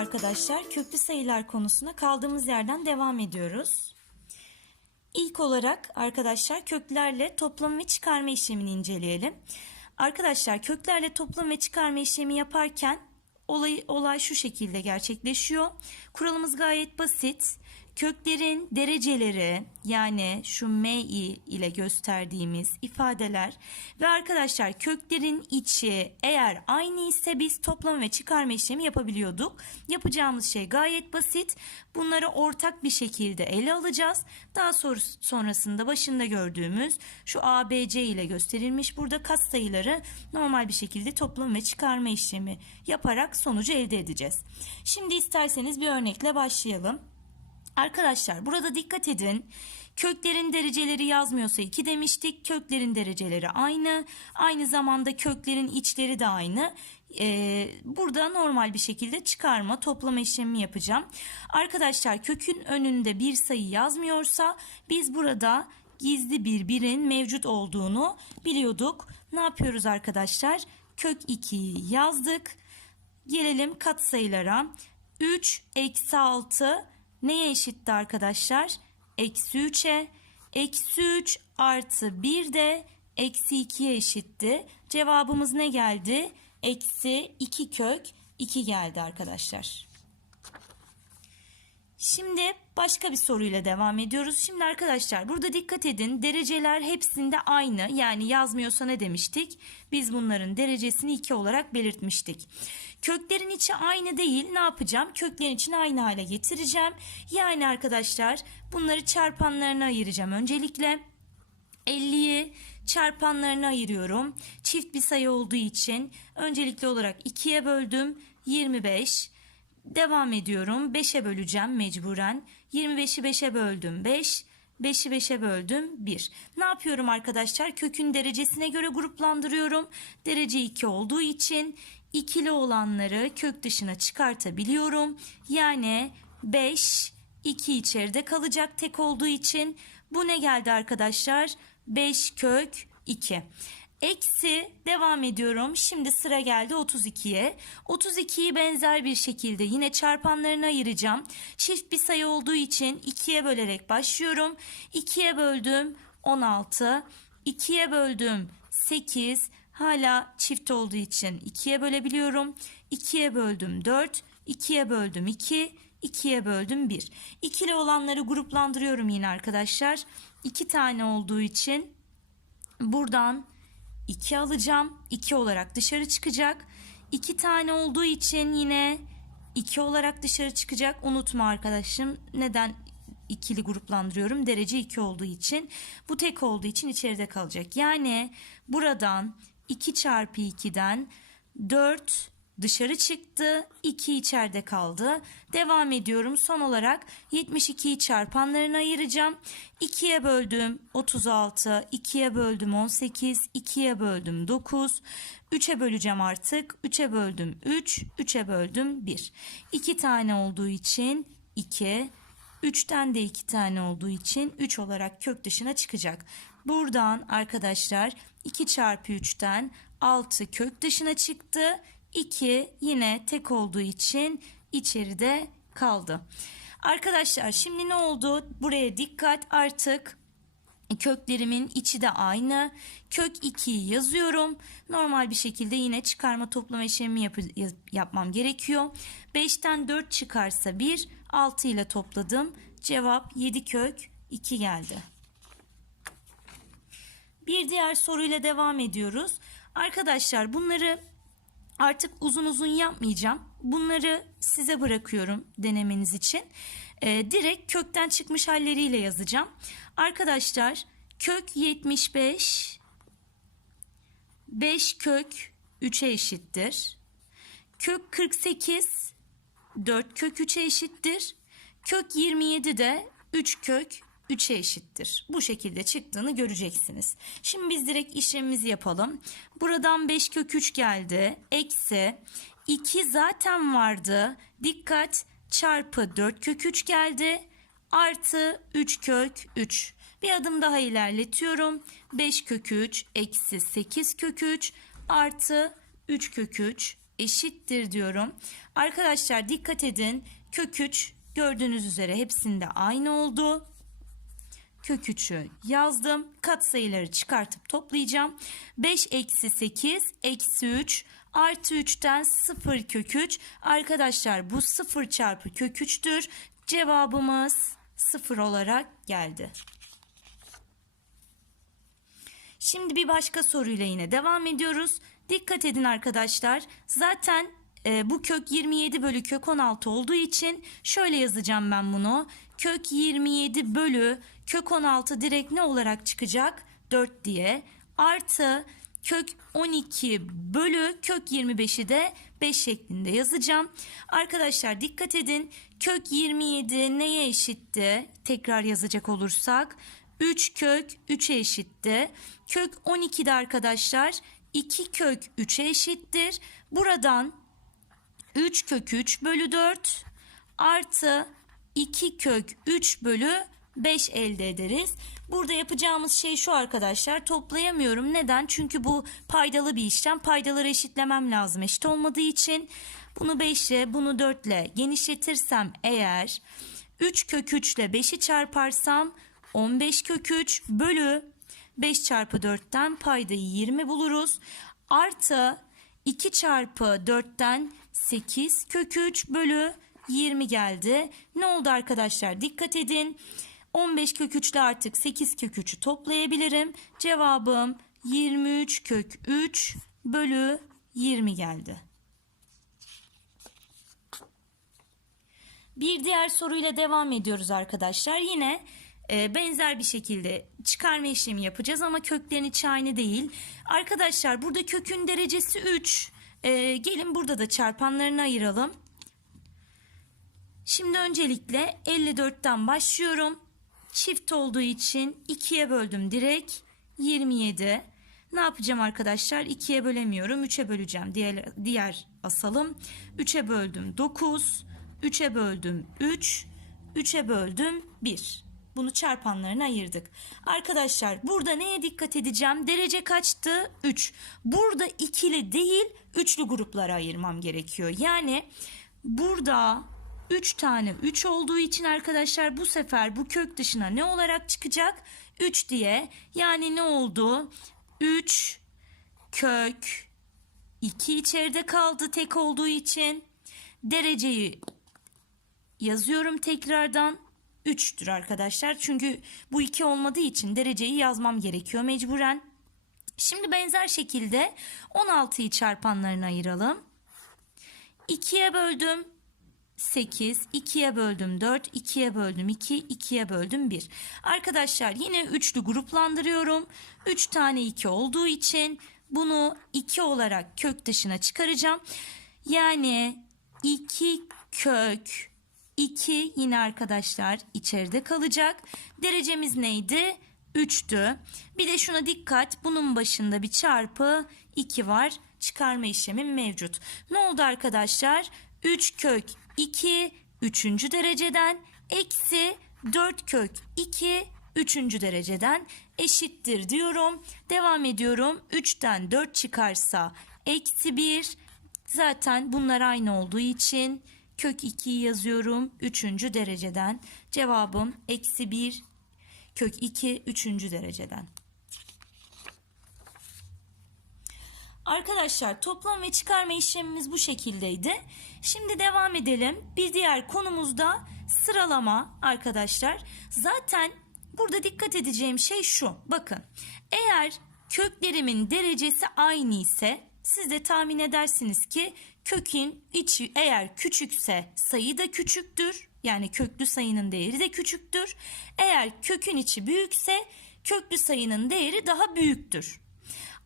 arkadaşlar. Köklü sayılar konusuna kaldığımız yerden devam ediyoruz. İlk olarak arkadaşlar köklerle toplam ve çıkarma işlemini inceleyelim. Arkadaşlar köklerle toplam ve çıkarma işlemi yaparken olay, olay şu şekilde gerçekleşiyor. Kuralımız gayet basit. Köklerin dereceleri yani şu mi ile gösterdiğimiz ifadeler ve arkadaşlar köklerin içi eğer aynı ise biz toplam ve çıkarma işlemi yapabiliyorduk. Yapacağımız şey gayet basit. Bunları ortak bir şekilde ele alacağız. Daha sonra, sonrasında başında gördüğümüz şu ABC ile gösterilmiş burada katsayıları normal bir şekilde toplam ve çıkarma işlemi yaparak sonucu elde edeceğiz. Şimdi isterseniz bir örnekle başlayalım. Arkadaşlar burada dikkat edin. Köklerin dereceleri yazmıyorsa 2 demiştik. Köklerin dereceleri aynı. Aynı zamanda köklerin içleri de aynı. Ee, burada normal bir şekilde çıkarma, toplama işlemi yapacağım. Arkadaşlar kökün önünde bir sayı yazmıyorsa biz burada gizli bir birin mevcut olduğunu biliyorduk. Ne yapıyoruz arkadaşlar? Kök 2'yi yazdık. Gelelim katsayılara. 3 eksi 6 neye eşitti arkadaşlar? Eksi 3'e. Eksi 3 artı 1 de eksi 2'ye eşitti. Cevabımız ne geldi? Eksi 2 kök 2 geldi arkadaşlar. Şimdi başka bir soruyla devam ediyoruz. Şimdi arkadaşlar burada dikkat edin. Dereceler hepsinde aynı. Yani yazmıyorsa ne demiştik? Biz bunların derecesini 2 olarak belirtmiştik. Köklerin içi aynı değil. Ne yapacağım? Köklerin içini aynı hale getireceğim. Yani arkadaşlar bunları çarpanlarına ayıracağım öncelikle. 50'yi çarpanlarına ayırıyorum. Çift bir sayı olduğu için öncelikli olarak 2'ye böldüm. 25. Devam ediyorum. 5'e böleceğim mecburen. 25'i 5'e böldüm 5. 5'i 5'e böldüm 1. Ne yapıyorum arkadaşlar? Kökün derecesine göre gruplandırıyorum. Derece 2 olduğu için ikili olanları kök dışına çıkartabiliyorum. Yani 5 2 içeride kalacak tek olduğu için bu ne geldi arkadaşlar? 5 kök 2. Eksi devam ediyorum. Şimdi sıra geldi 32'ye. 32'yi benzer bir şekilde yine çarpanlarına ayıracağım. Çift bir sayı olduğu için 2'ye bölerek başlıyorum. 2'ye böldüm 16. 2'ye böldüm 8. Hala çift olduğu için 2'ye bölebiliyorum. 2'ye böldüm 4. 2'ye böldüm 2. 2'ye böldüm 1. İkili olanları gruplandırıyorum yine arkadaşlar. 2 tane olduğu için buradan 2 alacağım. 2 olarak dışarı çıkacak. 2 tane olduğu için yine 2 olarak dışarı çıkacak. Unutma arkadaşım neden ikili gruplandırıyorum? Derece 2 olduğu için. Bu tek olduğu için içeride kalacak. Yani buradan 2 çarpı 2'den 4 dışarı çıktı. 2 içeride kaldı. Devam ediyorum. Son olarak 72'yi çarpanlarına ayıracağım. 2'ye böldüm 36, 2'ye böldüm 18, 2'ye böldüm 9. 3'e böleceğim artık. 3'e böldüm 3, 3'e böldüm 1. 2 tane olduğu için 2, 3'ten de 2 tane olduğu için 3 olarak kök dışına çıkacak. Buradan arkadaşlar 2 çarpı 3'ten 6 kök dışına çıktı. 2 yine tek olduğu için içeride kaldı. Arkadaşlar şimdi ne oldu? Buraya dikkat artık köklerimin içi de aynı. Kök 2'yi yazıyorum. Normal bir şekilde yine çıkarma toplama işlemi yap yapmam gerekiyor. 5'ten 4 çıkarsa 1, 6 ile topladım. Cevap 7 kök 2 geldi. Bir diğer soruyla devam ediyoruz. Arkadaşlar bunları Artık uzun uzun yapmayacağım. Bunları size bırakıyorum denemeniz için. Ee, direkt kökten çıkmış halleriyle yazacağım. Arkadaşlar kök 75 5 kök 3'e eşittir. Kök 48 4 kök 3'e eşittir. Kök 27 de 3 kök 3'e eşittir. Bu şekilde çıktığını göreceksiniz. Şimdi biz direkt işlemimizi yapalım. Buradan 5 kök 3 geldi. Eksi 2 zaten vardı. Dikkat çarpı 4 kök 3 geldi. Artı 3 kök 3. Bir adım daha ilerletiyorum. 5 kök 3 eksi 8 kök 3 artı 3 kök 3 eşittir diyorum. Arkadaşlar dikkat edin. Kök 3 gördüğünüz üzere hepsinde aynı oldu. Kök 3'ü yazdım. Katsayıları çıkartıp toplayacağım. 5 eksi 8 eksi 3 artı 3'ten 0 kök 3. Arkadaşlar bu 0 çarpı kök 3'tür. Cevabımız 0 olarak geldi. Şimdi bir başka soruyla yine devam ediyoruz. Dikkat edin arkadaşlar. Zaten e, bu kök 27 bölü kök 16 olduğu için şöyle yazacağım ben bunu. Kök 27 bölü kök 16 direkt ne olarak çıkacak? 4 diye. Artı kök 12 bölü kök 25'i de 5 şeklinde yazacağım. Arkadaşlar dikkat edin. Kök 27 neye eşitti? Tekrar yazacak olursak 3 kök 3'e eşitti. Kök 12'de arkadaşlar 2 kök 3'e eşittir. Buradan 3 kök 3 bölü 4 artı 2 kök 3 bölü 5 elde ederiz. Burada yapacağımız şey şu arkadaşlar toplayamıyorum. Neden? Çünkü bu paydalı bir işlem. Paydaları eşitlemem lazım eşit olmadığı için. Bunu 5 ile bunu 4 ile genişletirsem eğer 3 kök 3 ile 5'i çarparsam 15 kök 3 bölü 5 çarpı 4'ten paydayı 20 buluruz. Artı 2 çarpı 4'ten 8 kök 3 bölü 20 geldi. Ne oldu arkadaşlar? Dikkat edin. 15 kök 3 ile artık 8 kök 3'ü toplayabilirim. Cevabım 23 kök 3 bölü 20 geldi. Bir diğer soruyla devam ediyoruz arkadaşlar. Yine e, benzer bir şekilde çıkarma işlemi yapacağız ama köklerin içi aynı değil. Arkadaşlar burada kökün derecesi 3. E, gelin burada da çarpanlarını ayıralım. Şimdi öncelikle 54'ten başlıyorum. Çift olduğu için 2'ye böldüm direkt 27. Ne yapacağım arkadaşlar? 2'ye bölemiyorum. 3'e böleceğim. Diğer, diğer asalım. 3'e böldüm 9. 3'e böldüm 3. 3'e böldüm 1. Bunu çarpanlarına ayırdık. Arkadaşlar burada neye dikkat edeceğim? Derece kaçtı? 3. Burada ikili değil üçlü gruplara ayırmam gerekiyor. Yani burada 3 tane 3 olduğu için arkadaşlar bu sefer bu kök dışına ne olarak çıkacak? 3 diye. Yani ne oldu? 3 kök 2 içeride kaldı tek olduğu için. Dereceyi yazıyorum tekrardan. 3'tür arkadaşlar. Çünkü bu 2 olmadığı için dereceyi yazmam gerekiyor mecburen. Şimdi benzer şekilde 16'yı çarpanlarına ayıralım. 2'ye böldüm 8, 2'ye böldüm 4, 2'ye böldüm 2, 2'ye böldüm 1. Arkadaşlar yine üçlü gruplandırıyorum. 3 tane 2 olduğu için bunu 2 olarak kök dışına çıkaracağım. Yani 2 kök 2 yine arkadaşlar içeride kalacak. Derecemiz neydi? 3'tü. Bir de şuna dikkat. Bunun başında bir çarpı 2 var. Çıkarma işlemim mevcut. Ne oldu arkadaşlar? 3 kök 2 3. dereceden eksi 4 kök 2 3. dereceden eşittir diyorum. Devam ediyorum. 3'ten 4 çıkarsa eksi 1. Zaten bunlar aynı olduğu için kök 2'yi yazıyorum. 3. dereceden. Cevabım eksi 1 kök 2 3. dereceden. Arkadaşlar toplam ve çıkarma işlemimiz bu şekildeydi. Şimdi devam edelim. Bir diğer konumuzda sıralama arkadaşlar. Zaten burada dikkat edeceğim şey şu. Bakın eğer köklerimin derecesi aynı ise siz de tahmin edersiniz ki kökün içi eğer küçükse sayı da küçüktür. Yani köklü sayının değeri de küçüktür. Eğer kökün içi büyükse köklü sayının değeri daha büyüktür.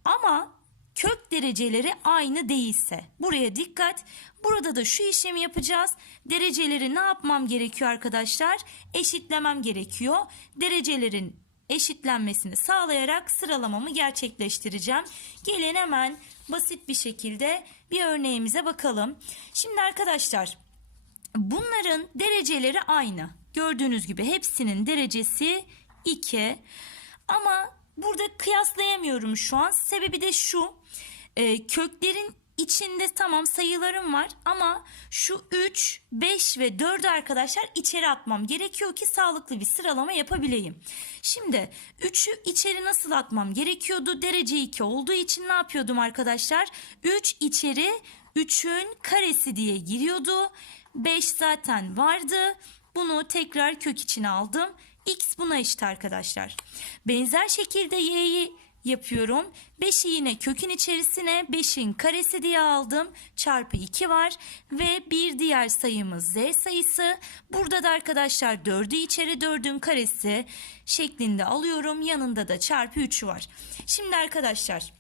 Ama kök dereceleri aynı değilse buraya dikkat. Burada da şu işlemi yapacağız. Dereceleri ne yapmam gerekiyor arkadaşlar? Eşitlemem gerekiyor. Derecelerin eşitlenmesini sağlayarak sıralamamı gerçekleştireceğim. Gelin hemen basit bir şekilde bir örneğimize bakalım. Şimdi arkadaşlar bunların dereceleri aynı. Gördüğünüz gibi hepsinin derecesi 2. Ama burada kıyaslayamıyorum şu an. Sebebi de şu. E, köklerin içinde tamam sayılarım var ama şu 3, 5 ve 4'ü arkadaşlar içeri atmam gerekiyor ki sağlıklı bir sıralama yapabileyim. Şimdi 3'ü içeri nasıl atmam gerekiyordu? Derece 2 olduğu için ne yapıyordum arkadaşlar? 3 içeri 3'ün karesi diye giriyordu. 5 zaten vardı. Bunu tekrar kök içine aldım. X buna eşit arkadaşlar. Benzer şekilde y'yi yapıyorum. 5'i yine kökün içerisine 5'in karesi diye aldım. Çarpı 2 var ve bir diğer sayımız z sayısı. Burada da arkadaşlar 4'ü içeri 4'ün karesi şeklinde alıyorum. Yanında da çarpı 3 var. Şimdi arkadaşlar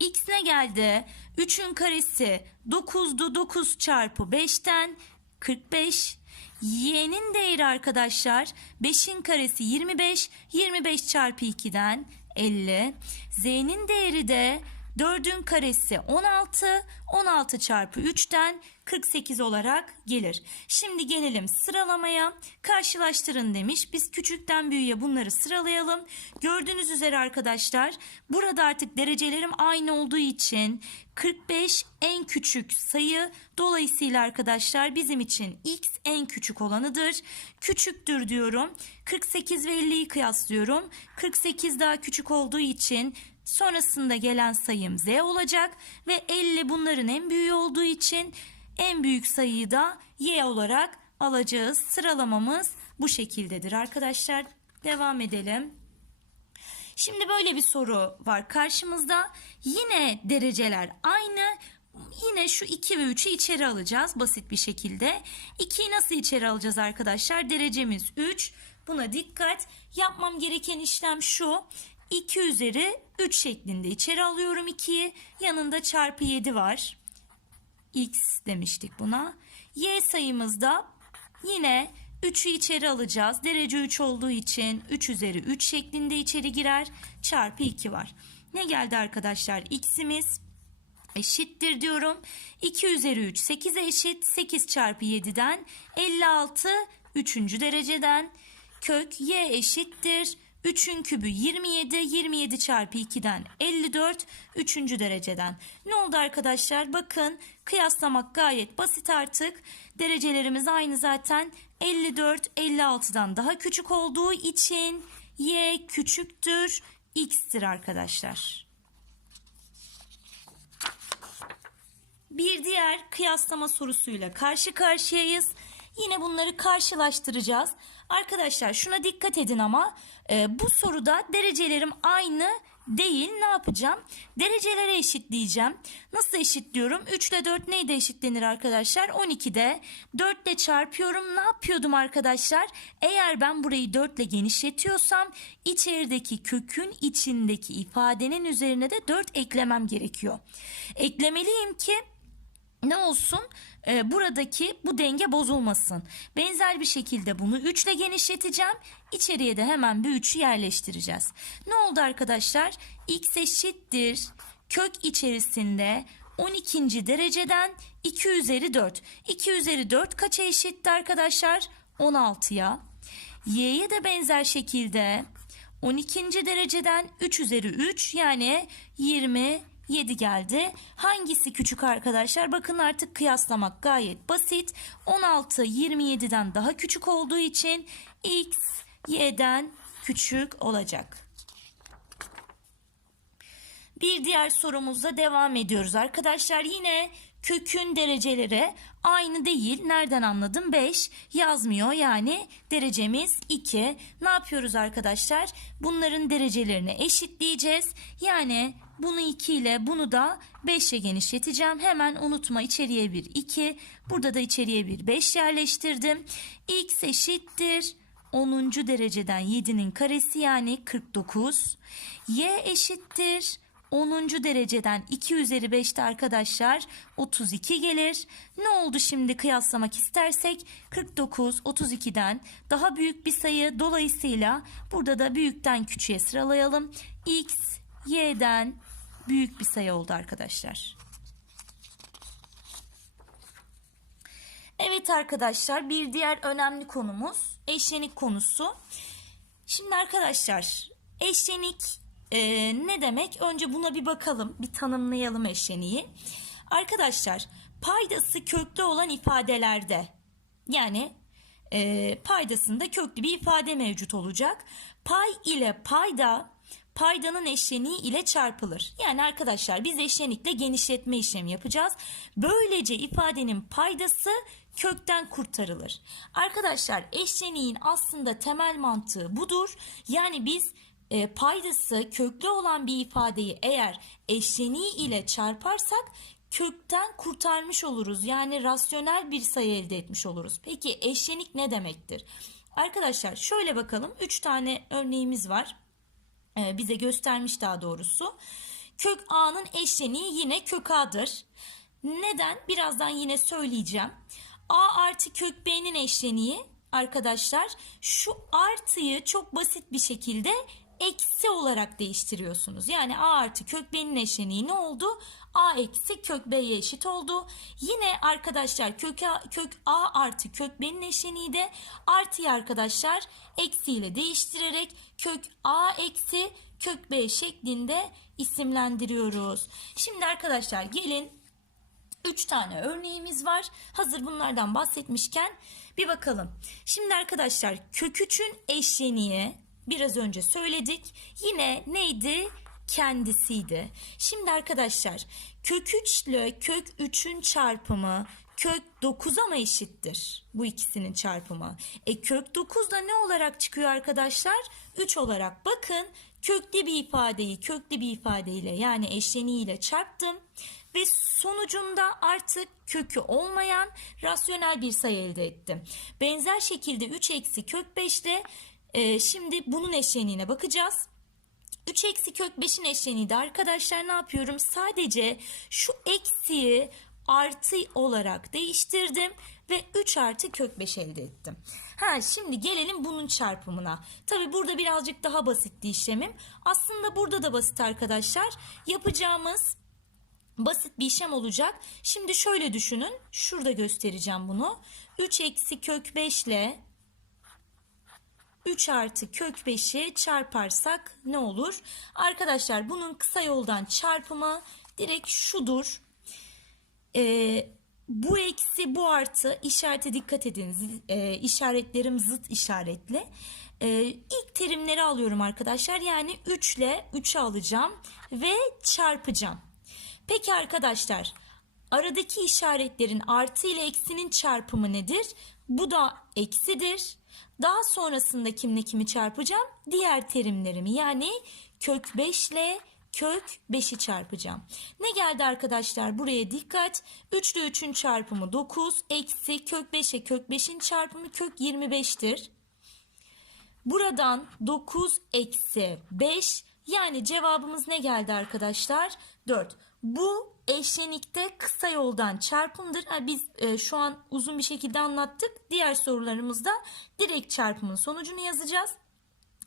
x ne geldi? 3'ün karesi 9'du. 9 çarpı 5'ten 45. Y'nin değeri arkadaşlar 5'in karesi 25. 25 çarpı 2'den 50. Z'nin değeri de 4'ün karesi 16. 16 çarpı 3'ten 48 olarak gelir. Şimdi gelelim sıralamaya. Karşılaştırın demiş. Biz küçükten büyüğe bunları sıralayalım. Gördüğünüz üzere arkadaşlar burada artık derecelerim aynı olduğu için 45 en küçük sayı. Dolayısıyla arkadaşlar bizim için x en küçük olanıdır. Küçüktür diyorum. 48 ve 50'yi kıyaslıyorum. 48 daha küçük olduğu için sonrasında gelen sayım z olacak ve 50 bunların en büyüğü olduğu için en büyük sayıyı da y olarak alacağız. Sıralamamız bu şekildedir arkadaşlar. Devam edelim. Şimdi böyle bir soru var karşımızda. Yine dereceler aynı. Yine şu 2 ve 3'ü içeri alacağız basit bir şekilde. 2'yi nasıl içeri alacağız arkadaşlar? Derecemiz 3. Buna dikkat. Yapmam gereken işlem şu. 2 üzeri 3 şeklinde içeri alıyorum 2'yi. Yanında çarpı 7 var. X demiştik buna. Y sayımızda yine 3'ü içeri alacağız. Derece 3 olduğu için 3 üzeri 3 şeklinde içeri girer. Çarpı 2 var. Ne geldi arkadaşlar? X'imiz eşittir diyorum. 2 üzeri 3 8'e eşit. 8 çarpı 7'den 56 3. dereceden kök y eşittir. 3'ün kübü 27, 27 çarpı 2'den 54, 3. dereceden. Ne oldu arkadaşlar? Bakın kıyaslamak gayet basit artık. Derecelerimiz aynı zaten. 54, 56'dan daha küçük olduğu için y küçüktür, x'tir arkadaşlar. Bir diğer kıyaslama sorusuyla karşı karşıyayız. Yine bunları karşılaştıracağız. Arkadaşlar şuna dikkat edin ama e, bu soruda derecelerim aynı değil. Ne yapacağım? Derecelere eşitleyeceğim. Nasıl eşitliyorum? 3 ile 4 neyde eşitlenir arkadaşlar? 12'de 4 ile çarpıyorum. Ne yapıyordum arkadaşlar? Eğer ben burayı 4 ile genişletiyorsam içerideki kökün içindeki ifadenin üzerine de 4 eklemem gerekiyor. Eklemeliyim ki ne olsun? Ee, buradaki bu denge bozulmasın. Benzer bir şekilde bunu 3 ile genişleteceğim. İçeriye de hemen bir 3'ü yerleştireceğiz. Ne oldu arkadaşlar? X eşittir. Kök içerisinde 12. dereceden 2 üzeri 4. 2 üzeri 4 kaça eşitti arkadaşlar? 16'ya. Y'ye de benzer şekilde 12. dereceden 3 üzeri 3 yani 20 7 geldi. Hangisi küçük arkadaşlar? Bakın artık kıyaslamak gayet basit. 16 27'den daha küçük olduğu için x y'den küçük olacak. Bir diğer sorumuzda devam ediyoruz arkadaşlar. Yine kökün dereceleri aynı değil. Nereden anladım? 5 yazmıyor yani derecemiz 2. Ne yapıyoruz arkadaşlar? Bunların derecelerini eşitleyeceğiz. Yani bunu 2 ile bunu da 5'e genişleteceğim. Hemen unutma içeriye bir 2. Burada da içeriye bir 5 yerleştirdim. X eşittir. 10. dereceden 7'nin karesi yani 49. Y eşittir. 10. dereceden 2 üzeri 5'te arkadaşlar 32 gelir. Ne oldu şimdi kıyaslamak istersek 49 32'den daha büyük bir sayı dolayısıyla burada da büyükten küçüğe sıralayalım. X y'den büyük bir sayı oldu arkadaşlar. Evet arkadaşlar bir diğer önemli konumuz eşlenik konusu. Şimdi arkadaşlar eşlenik e, ne demek? Önce buna bir bakalım, bir tanımlayalım eşleniği. Arkadaşlar paydası köklü olan ifadelerde yani e, paydasında köklü bir ifade mevcut olacak. Pay ile payda paydanın eşleniği ile çarpılır. Yani arkadaşlar biz eşlenikle genişletme işlemi yapacağız. Böylece ifadenin paydası kökten kurtarılır. Arkadaşlar eşleniğin aslında temel mantığı budur. Yani biz e, paydası köklü olan bir ifadeyi eğer eşleniği ile çarparsak kökten kurtarmış oluruz. Yani rasyonel bir sayı elde etmiş oluruz. Peki eşlenik ne demektir? Arkadaşlar şöyle bakalım. 3 tane örneğimiz var. Ee, bize göstermiş daha doğrusu. Kök A'nın eşleniği yine kök A'dır. Neden? Birazdan yine söyleyeceğim. A artı kök B'nin eşleniği arkadaşlar şu artıyı çok basit bir şekilde eksi olarak değiştiriyorsunuz. Yani A artı kök B'nin eşleniği ne oldu? A eksi kök B'ye eşit oldu. Yine arkadaşlar kök A, kök A artı kök B'nin eşleniği de artıyı arkadaşlar eksiyle değiştirerek kök A eksi kök B şeklinde isimlendiriyoruz. Şimdi arkadaşlar gelin 3 tane örneğimiz var. Hazır bunlardan bahsetmişken bir bakalım. Şimdi arkadaşlar kök 3'ün eşleniği biraz önce söyledik. Yine neydi? Kendisiydi. Şimdi arkadaşlar kök 3 ile kök 3'ün çarpımı kök 9'a mı eşittir? Bu ikisinin çarpımı. E kök 9 da ne olarak çıkıyor arkadaşlar? 3 olarak. Bakın köklü bir ifadeyi köklü bir ifadeyle yani eşleniğiyle çarptım ve sonucunda artık kökü olmayan rasyonel bir sayı elde ettim. Benzer şekilde 3 eksi kök 5 ile e, şimdi bunun eşleniğine bakacağız. 3 eksi kök 5'in eşleniği de arkadaşlar ne yapıyorum? Sadece şu eksiyi artı olarak değiştirdim ve 3 artı kök 5 elde ettim. Ha şimdi gelelim bunun çarpımına. Tabi burada birazcık daha basitti işlemim. Aslında burada da basit arkadaşlar. Yapacağımız basit bir işlem olacak. Şimdi şöyle düşünün. Şurada göstereceğim bunu. 3 eksi kök 5 ile 3 artı kök 5'i çarparsak ne olur? Arkadaşlar bunun kısa yoldan çarpımı direkt şudur. Ee, bu eksi bu artı işarete dikkat edin. Ee, işaretlerim zıt işaretli. Ee, ilk terimleri alıyorum arkadaşlar. Yani 3 ile 3'ü alacağım ve çarpacağım. Peki arkadaşlar aradaki işaretlerin artı ile eksinin çarpımı nedir? Bu da eksidir. Daha sonrasında kimle kimi çarpacağım? Diğer terimlerimi yani kök 5 ile kök 5'i çarpacağım. Ne geldi arkadaşlar? Buraya dikkat. 3 ile 3'ün çarpımı 9. Eksi kök 5 ile kök 5'in çarpımı kök 25'tir. Buradan 9 eksi 5 yani cevabımız ne geldi arkadaşlar? 4. Bu eşlenikte kısa yoldan çarpımdır. Yani biz e, şu an uzun bir şekilde anlattık. Diğer sorularımızda direkt çarpımın sonucunu yazacağız.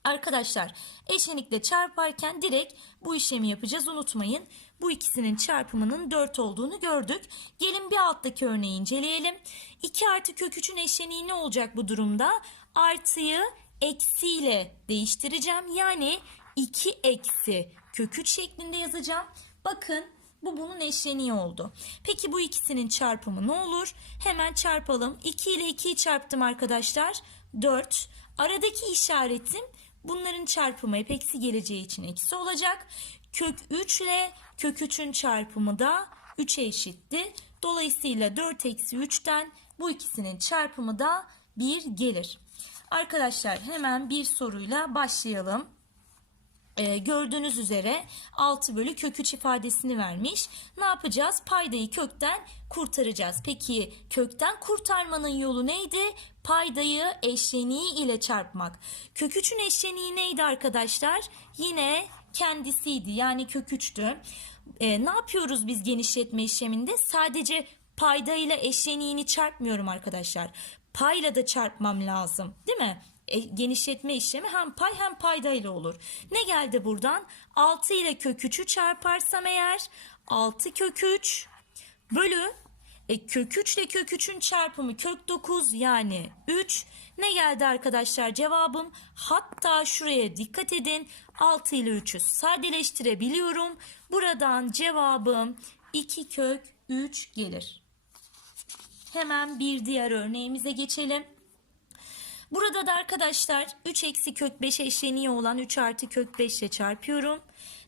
Arkadaşlar eşlenikle çarparken direkt bu işlemi yapacağız unutmayın. Bu ikisinin çarpımının 4 olduğunu gördük. Gelin bir alttaki örneği inceleyelim. 2 artı kök 3'ün eşleniği ne olacak bu durumda? Artıyı eksiyle değiştireceğim. Yani 2 eksi kök 3 şeklinde yazacağım. Bakın bu bunun eşleniği oldu. Peki bu ikisinin çarpımı ne olur? Hemen çarpalım. 2 ile 2'yi çarptım arkadaşlar. 4. Aradaki işaretim bunların çarpımı hep eksi geleceği için eksi olacak. Kök 3 ile kök 3'ün çarpımı da 3'e eşitti. Dolayısıyla 4 eksi 3'ten bu ikisinin çarpımı da 1 gelir. Arkadaşlar hemen bir soruyla başlayalım. Ee, gördüğünüz üzere 6 bölü kök 3 ifadesini vermiş. Ne yapacağız? Paydayı kökten kurtaracağız. Peki kökten kurtarmanın yolu neydi? Paydayı eşleniği ile çarpmak. Kök 3'ün eşleniği neydi arkadaşlar? Yine kendisiydi yani kök 3'tü. Ee, ne yapıyoruz biz genişletme işleminde? Sadece payda ile eşleniğini çarpmıyorum arkadaşlar. Payla da çarpmam lazım değil mi? E, genişletme işlemi hem pay hem payda ile olur. Ne geldi buradan? 6 ile kök 3'ü çarparsam eğer 6 kök 3 bölü e, kök 3 ile kök 3'ün çarpımı kök 9 yani 3. Ne geldi arkadaşlar cevabım? Hatta şuraya dikkat edin. 6 ile 3'ü sadeleştirebiliyorum. Buradan cevabım 2 kök 3 gelir. Hemen bir diğer örneğimize geçelim. Burada da arkadaşlar 3 eksi kök 5 eşleniği olan 3 artı kök 5 ile çarpıyorum.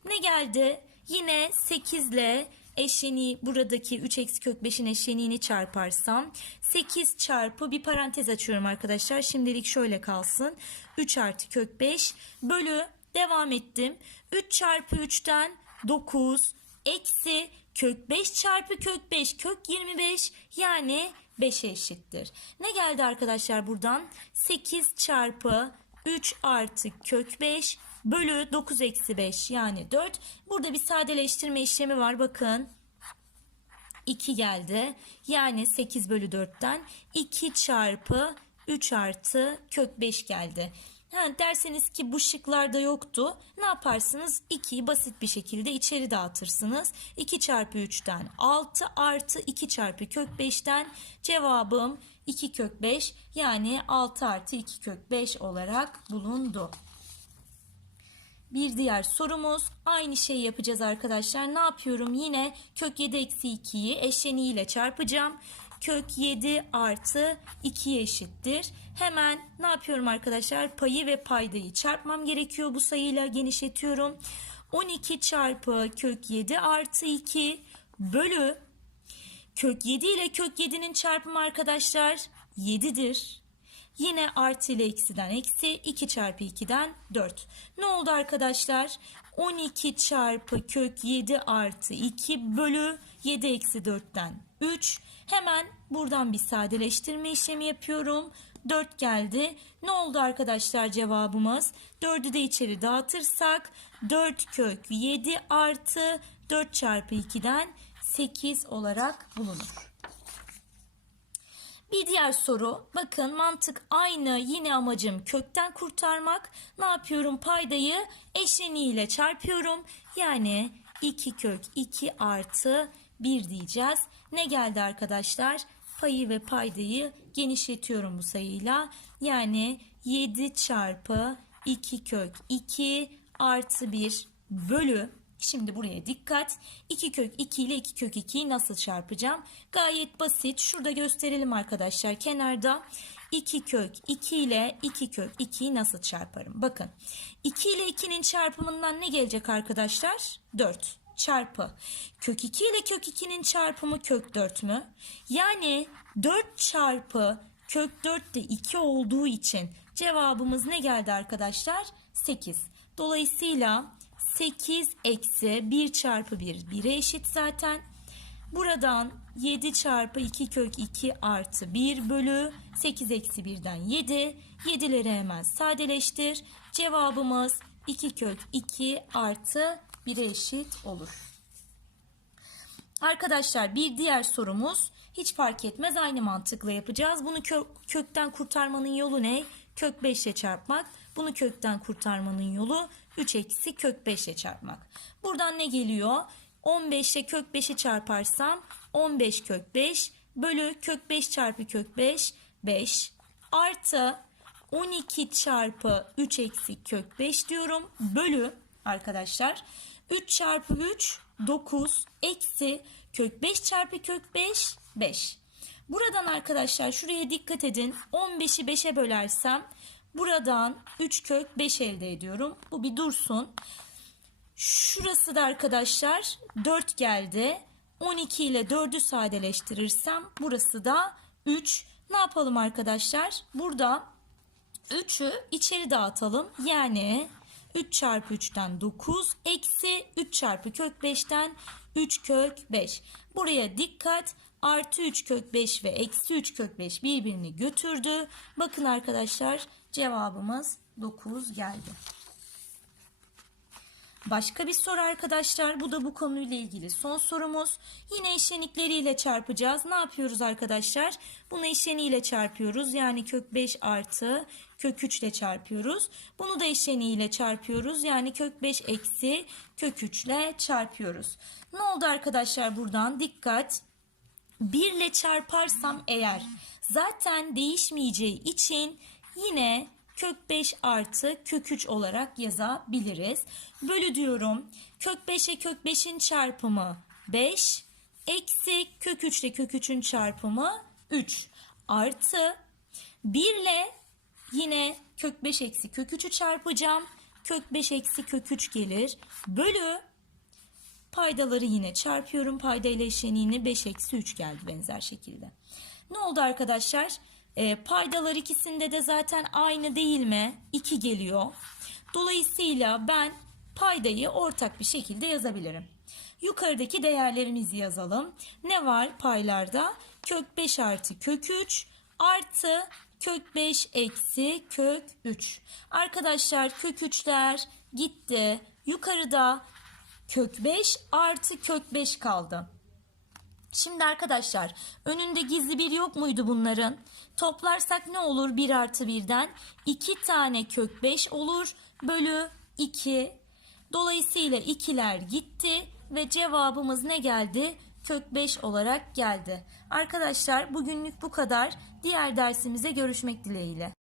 Ne geldi? Yine 8 ile eşleniği buradaki 3 eksi kök 5'in eşleniğini çarparsam 8 çarpı bir parantez açıyorum arkadaşlar. Şimdilik şöyle kalsın. 3 artı kök 5 bölü devam ettim. 3 çarpı 3'ten 9 eksi kök 5 çarpı kök 5 kök 25 yani 5'e eşittir. Ne geldi arkadaşlar buradan? 8 çarpı 3 artı kök 5 bölü 9 eksi 5 yani 4. Burada bir sadeleştirme işlemi var bakın. 2 geldi. Yani 8 bölü 4'ten 2 çarpı 3 artı kök 5 geldi. Ha, derseniz ki bu şıklarda yoktu. Ne yaparsınız? 2'yi basit bir şekilde içeri dağıtırsınız. 2 çarpı 3'ten 6 artı 2 çarpı kök 5'ten cevabım 2 kök 5 yani 6 artı 2 kök 5 olarak bulundu. Bir diğer sorumuz aynı şeyi yapacağız arkadaşlar. Ne yapıyorum? Yine kök 7 eksi 2'yi eşleniğiyle çarpacağım. Kök 7 artı 2'ye eşittir. Hemen ne yapıyorum arkadaşlar? Payı ve paydayı çarpmam gerekiyor. Bu sayıyla genişletiyorum. 12 çarpı kök 7 artı 2 bölü kök 7 ile kök 7'nin çarpımı arkadaşlar 7'dir. Yine artı ile eksiden eksi 2 çarpı 2'den 4. Ne oldu arkadaşlar? 12 çarpı kök 7 artı 2 bölü 7 eksi 4'ten 3. Hemen buradan bir sadeleştirme işlemi yapıyorum. 4 geldi. Ne oldu arkadaşlar cevabımız? 4'ü de içeri dağıtırsak 4 kök 7 artı 4 çarpı 2'den 8 olarak bulunur. Bir diğer soru. Bakın mantık aynı. Yine amacım kökten kurtarmak. Ne yapıyorum? Paydayı eşleniğiyle çarpıyorum. Yani 2 kök 2 artı 1 diyeceğiz. Ne geldi arkadaşlar? Payı ve paydayı genişletiyorum bu sayıyla. Yani 7 çarpı 2 kök 2 artı 1 bölü Şimdi buraya dikkat. 2 kök 2 ile 2 kök 2'yi nasıl çarpacağım? Gayet basit. Şurada gösterelim arkadaşlar. Kenarda 2 kök 2 ile 2 kök 2'yi nasıl çarparım? Bakın. 2 ile 2'nin çarpımından ne gelecek arkadaşlar? 4 çarpı. Kök 2 ile kök 2'nin çarpımı kök 4 mü? Yani 4 çarpı kök 4 de 2 olduğu için cevabımız ne geldi arkadaşlar? 8. Dolayısıyla 8 eksi 1 çarpı 1 1'e eşit zaten. Buradan 7 çarpı 2 kök 2 artı 1 bölü 8 eksi 1'den 7. 7'leri hemen sadeleştir. Cevabımız 2 kök 2 artı 1'e eşit olur. Arkadaşlar bir diğer sorumuz hiç fark etmez aynı mantıkla yapacağız. Bunu kö kökten kurtarmanın yolu ne? Kök 5 ile çarpmak. Bunu kökten kurtarmanın yolu 3 eksi kök 5 ile çarpmak. Buradan ne geliyor? 15 ile kök 5'i çarparsam 15 kök 5 bölü kök 5 çarpı kök 5 5 artı 12 çarpı 3 eksi kök 5 diyorum bölü arkadaşlar 3 çarpı 3 9 eksi kök 5 çarpı kök 5 5. Buradan arkadaşlar şuraya dikkat edin 15'i 5'e bölersem buradan 3 kök 5 elde ediyorum. Bu bir dursun. Şurası da arkadaşlar 4 geldi. 12 ile 4'ü sadeleştirirsem burası da 3. Ne yapalım arkadaşlar? Burada 3'ü içeri dağıtalım. Yani 3 çarpı 3'ten 9 eksi 3 çarpı kök 5'ten 3 kök 5. Buraya dikkat artı 3 kök 5 ve eksi 3 kök 5 birbirini götürdü. Bakın arkadaşlar cevabımız 9 geldi. Başka bir soru arkadaşlar. Bu da bu konuyla ilgili son sorumuz. Yine eşlenikleriyle çarpacağız. Ne yapıyoruz arkadaşlar? Bunu eşleniğiyle çarpıyoruz. Yani kök 5 artı kök 3 ile çarpıyoruz. Bunu da eşleniğiyle çarpıyoruz. Yani kök 5 eksi kök 3 ile çarpıyoruz. Ne oldu arkadaşlar buradan? Dikkat. 1 ile çarparsam eğer zaten değişmeyeceği için yine kök 5 artı kök 3 olarak yazabiliriz. Bölü diyorum. Kök 5'e kök 5'in çarpımı 5 Eksi kök 3 ile kök 3'ün çarpımı 3. Artı 1 ile yine kök 5 eksi kök 3'ü çarpacağım. Kök 5 eksi kök 3 gelir. Bölü paydaları yine çarpıyorum. Payda ile eşleniğini 5 eksi 3 geldi benzer şekilde. Ne oldu arkadaşlar? E, paydalar ikisinde de zaten aynı değil mi? 2 geliyor. Dolayısıyla ben paydayı ortak bir şekilde yazabilirim. Yukarıdaki değerlerimizi yazalım. Ne var paylarda? Kök 5 artı kök 3 artı kök 5 eksi kök 3. Arkadaşlar kök 3'ler gitti. Yukarıda kök 5 artı kök 5 kaldı. Şimdi arkadaşlar önünde gizli bir yok muydu bunların? Toplarsak ne olur 1 artı 1'den? 2 tane kök 5 olur bölü 2. Dolayısıyla ikiler gitti ve cevabımız ne geldi? Kök 5 olarak geldi. Arkadaşlar bugünlük bu kadar. Diğer dersimize görüşmek dileğiyle.